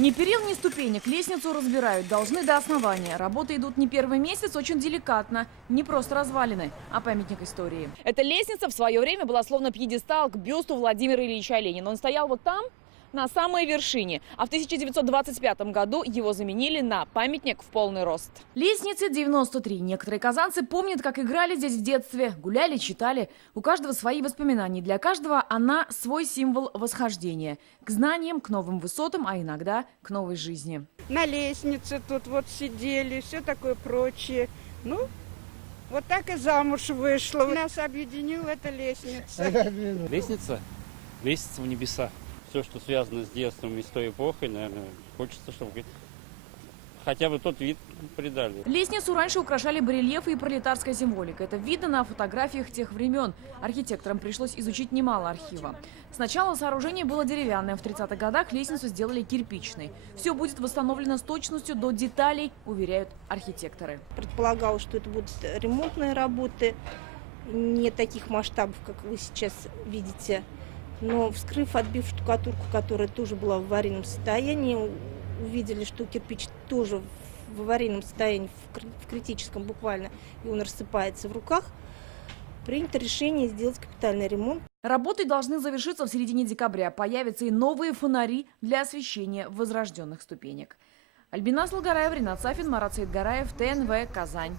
Ни перил, ни ступенек. Лестницу разбирают. Должны до основания. Работы идут не первый месяц, очень деликатно. Не просто развалины, а памятник истории. Эта лестница в свое время была словно пьедестал к бюсту Владимира Ильича Ленина. Он стоял вот там, на самой вершине. А в 1925 году его заменили на памятник в полный рост. Лестнице 93. Некоторые казанцы помнят, как играли здесь в детстве. Гуляли, читали. У каждого свои воспоминания. Для каждого она свой символ восхождения. К знаниям, к новым высотам, а иногда к новой жизни. На лестнице тут вот сидели, все такое прочее. Ну, вот так и замуж вышла. Нас объединила эта лестница. Лестница? Лестница в небеса. Все, что связано с детством и с той эпохой, наверное, хочется, чтобы хотя бы тот вид придали. Лестницу раньше украшали барельефы и пролетарская символика. Это видно на фотографиях тех времен. Архитекторам пришлось изучить немало архива. Сначала сооружение было деревянное. В 30-х годах лестницу сделали кирпичной. Все будет восстановлено с точностью до деталей, уверяют архитекторы. Предполагалось, что это будут ремонтные работы, не таких масштабов, как вы сейчас видите. Но вскрыв, отбив штукатурку, которая тоже была в аварийном состоянии, увидели, что кирпич тоже в аварийном состоянии, в критическом буквально, и он рассыпается в руках, принято решение сделать капитальный ремонт. Работы должны завершиться в середине декабря. Появятся и новые фонари для освещения возрожденных ступенек. Альбина Слугараева, Ринат Сафин, Марат Саидгараев, ТНВ, Казань.